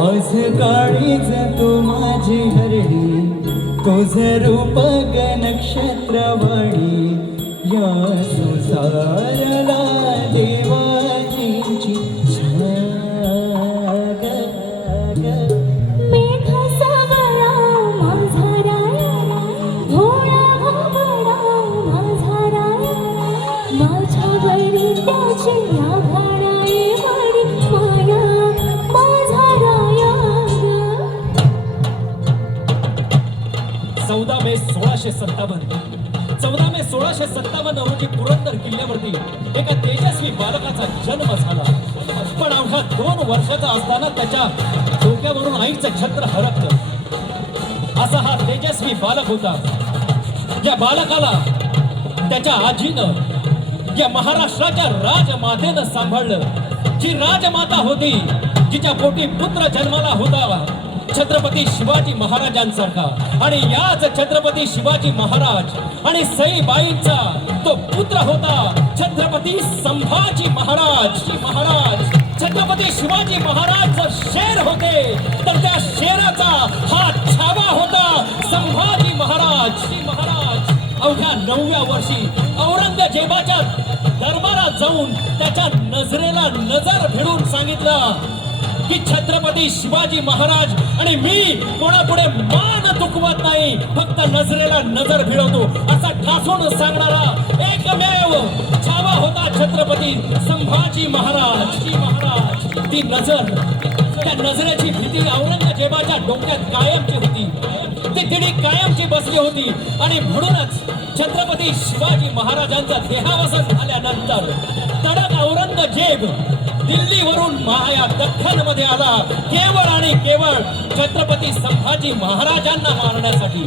माझ काळीज तू माझी हरणी तुझ रूप नक्षत्रवाणी या संसाराला चौदा मे सोळाशे सत्तावन्न. चौदा मे सोळाशे सत्तावन्न रोजी पुरंदर किल्ल्यावरती एका तेजस्वी बालकाचा जन्म झाला. पण अवघ्या दोन वर्षाचा असताना त्याच्या डोक्यावरून आईचं छत्र हरपलं. असा हा तेजस्वी बालक होता. या बालकाला त्याच्या आजीनं या महाराष्ट्राच्या राजमातेनं सांभाळलं. जी राजमाता होती जिच्या पोटी पुत्र जन्माला होता. छत्रपती शिवाजी महाराजांसारखा. आणि याच छत्रपती शिवाजी महाराज आणि सईबाईंचा तो पुत्र होता छत्रपती संभाजी महाराज. महाराज छत्रपती शिवाजी महाराज जर शेर होते. तर त्या शेराचा हा छावा होता संभाजी महाराज महाराज. अवघ्या नवव्या वर्षी औरंगजेबाच्या दरबारात जाऊन त्याच्या नजरेला नजर भिडून सांगितलं की छत्रपती शिवाजी महाराज आणि मी कोणापुढे मान दुखवत नाही फक्त नजरेला नजर भिडवतो असा ठासून सांगणारा एकमेव छावा होता छत्रपती संभाजी महाराज. महाराज ती नजर त्या नजरेची भीती औरंगजेबाच्या डोक्यात कायमची होती. ती तिडी कायमची बसली होती आणि म्हणूनच छत्रपती शिवाजी महाराजांचा देहावसन झाल्यानंतर तडक औरंगजेब दिल्लीवरून महाया दख्खनमध्ये आला. केवळ आणि केवळ छत्रपती संभाजी महाराजांना मारण्यासाठी.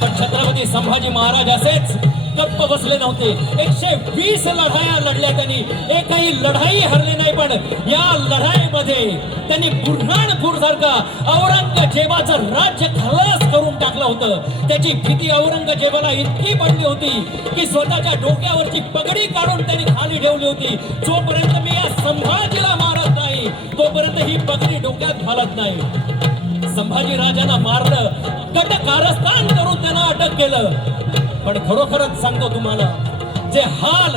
पण छत्रपती संभाजी महाराज असेच गप्प बसले नव्हते. एकशे वीस लढाया लढल्या त्यांनी. एकही लढाई हरली नाही पण या लढाईमध्ये त्यांनी बुरहाणपूर सारखा औरंगजेबाचं राज्य खलास करून टाकलं होतं. त्याची भीती औरंगजेबाला इतकी पडली होती की स्वतःच्या डोक्यावरची पगडी काढून त्यांनी खाली ठेवली होती. जोपर्यंत संभाजीला मारत नाही. तोपर्यंत ही पगडी डोक्यात घालत नाही. संभाजी राजांना मारलं. कट कारस्थान करून त्यांना अटक केलं. पण खरोखरच सांगतो तुम्हाला जे हाल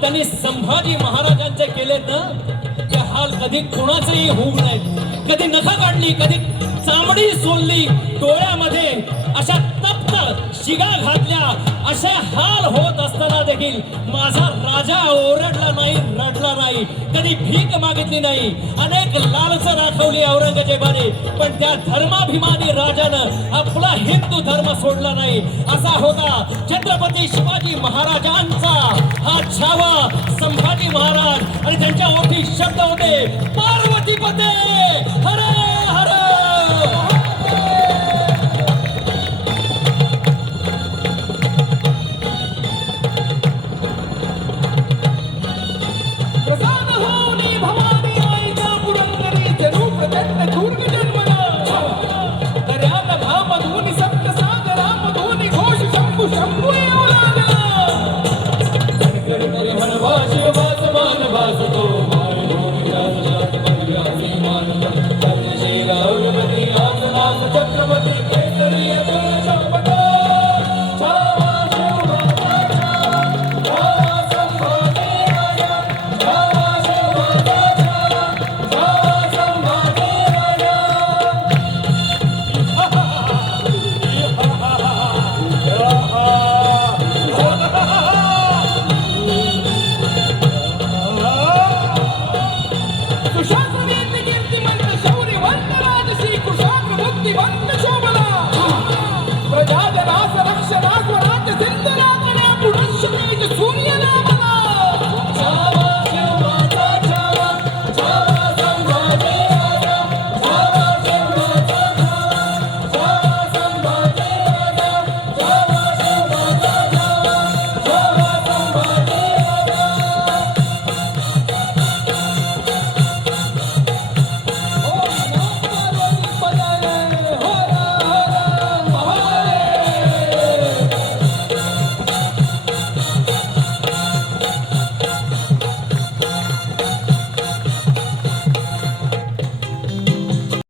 त्यांनी संभाजी महाराजांचे केलेत ना ते हाल कधी कोणाचेही होऊ नयेत कधी नखा काढली कधी चामडी सोलली डोळ्यामध्ये अशा तप्त शिगा घातल्या असे हाल होत असताना देखील माझा राजा ओरडला नाही. रडला नाही. कधी भीक मागितली नाही. अनेक लालच राखवली औरंगजेबाने. पण त्या धर्माभिमानी राजानं आपला हिंदू धर्म सोडला नाही. असा होता छत्रपती शिवाजी महाराजांचा हा छावा संभाजी महाराज. आणि त्यांच्या ओठी शब्द होते पार्वती पते